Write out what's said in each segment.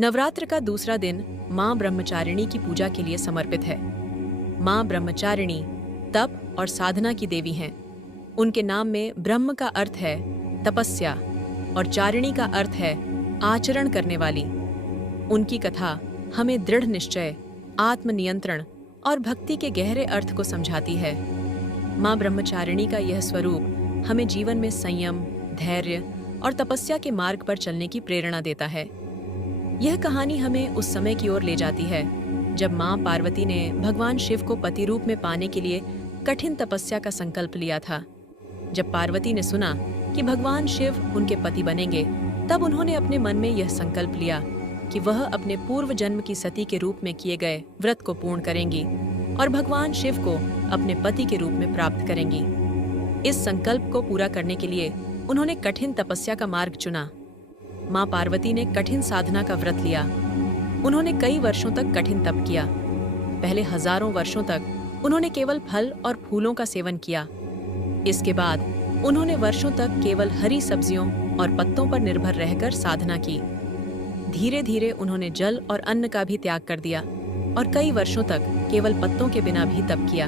नवरात्र का दूसरा दिन माँ ब्रह्मचारिणी की पूजा के लिए समर्पित है। माँ ब्रह्मचारिणी तप और साधना की देवी हैं। उनके नाम में ब्रह्म का अर्थ है तपस्या और चारिणी का अर्थ है आचरण करने वाली। उनकी कथा हमें दृढ़ निश्चय, आत्मनियंत्रण और भक्ति के गहरे अर्थ को समझाती है। माँ ब्रह्मचारिणी का यह स्वरूप हमें जीवन में संयम, धैर्य और तपस्या के मार्ग पर चलने की प्रेरणा देता है। यह कहानी हमें उस समय की ओर ले जाती है जब माँ पार्वती ने भगवान शिव को पति रूप में पाने के लिए कठिन तपस्या का संकल्प लिया था। जब पार्वती ने सुना कि भगवान शिव उनके पति बनेंगे, तब उन्होंने अपने मन में यह संकल्प लिया कि वह अपने पूर्व जन्म की सती के रूप में किए गए व्रत को पूर्ण करेंगी और भगवान शिव को अपने पति के रूप में प्राप्त करेंगी। इस संकल्प को पूरा करने के लिए उन्होंने कठिन तपस्या का मार्ग चुना। माँ पार्वती ने कठिन साधना का व्रत लिया। उन्होंने कई वर्षों तक कठिन तप किया। पहले हजारों वर्षों तक उन्होंने केवल फल और फूलों का सेवन किया। इसके बाद उन्होंने वर्षों तक केवल हरी सब्जियों और पत्तों पर निर्भर रहकर साधना की। धीरे धीरे उन्होंने जल और अन्न का भी त्याग कर दिया और कई वर्षों तक केवल पत्तों के बिना भी तप किया।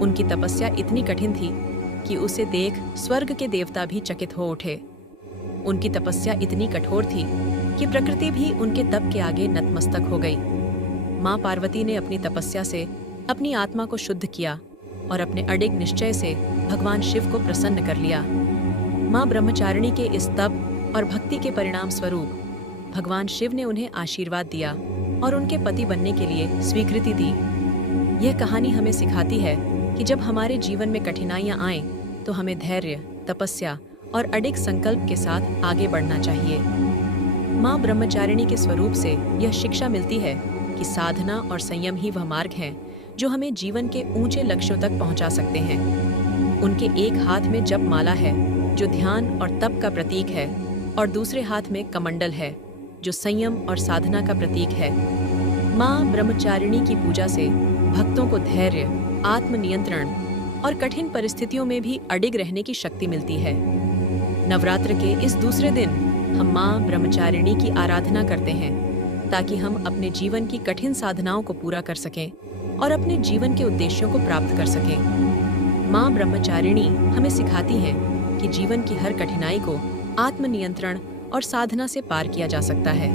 उनकी तपस्या इतनी कठिन थी कि उसे देख स्वर्ग के देवता भी चकित हो उठे। उनकी तपस्या इतनी कठोर थी कि प्रकृति भी उनके तप के आगे नतमस्तक हो गई। माँ पार्वती ने अपनी तपस्या से अपनी आत्मा को शुद्ध किया और अपने अडिग निश्चय से भगवान शिव को प्रसन्न कर लिया। माँ ब्रह्मचारिणी के इस तप और भक्ति के परिणाम स्वरूप भगवान शिव ने उन्हें आशीर्वाद दिया और उनके पति बनने के लिए स्वीकृति दी। यह कहानी हमें सिखाती है कि जब हमारे जीवन में कठिनाइयाँ आएं, तो हमें धैर्य, तपस्या और अडिग संकल्प के साथ आगे बढ़ना चाहिए। माँ ब्रह्मचारिणी के स्वरूप से यह शिक्षा मिलती है कि साधना और संयम ही वह मार्ग हैं जो हमें जीवन के ऊंचे लक्ष्यों तक पहुंचा सकते हैं। उनके एक हाथ में जप माला है जो ध्यान और तप का प्रतीक है, और दूसरे हाथ में कमंडल है जो संयम और साधना का प्रतीक है। माँ ब्रह्मचारिणी की पूजा से भक्तों को धैर्य, आत्मनियंत्रण और कठिन परिस्थितियों में भी अडिग रहने की शक्ति मिलती है। नवरात्र के इस दूसरे दिन हम माँ ब्रह्मचारिणी की आराधना करते हैं ताकि हम अपने जीवन की कठिन साधनाओं को पूरा कर सकें और अपने जीवन के उद्देश्यों को प्राप्त कर सकें। माँ ब्रह्मचारिणी हमें सिखाती हैं कि जीवन की हर कठिनाई को आत्मनियंत्रण और साधना से पार किया जा सकता है।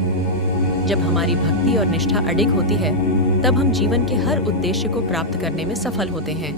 जब हमारी भक्ति और निष्ठा अडिग होती है, तब हम जीवन के हर उद्देश्य को प्राप्त करने में सफल होते हैं।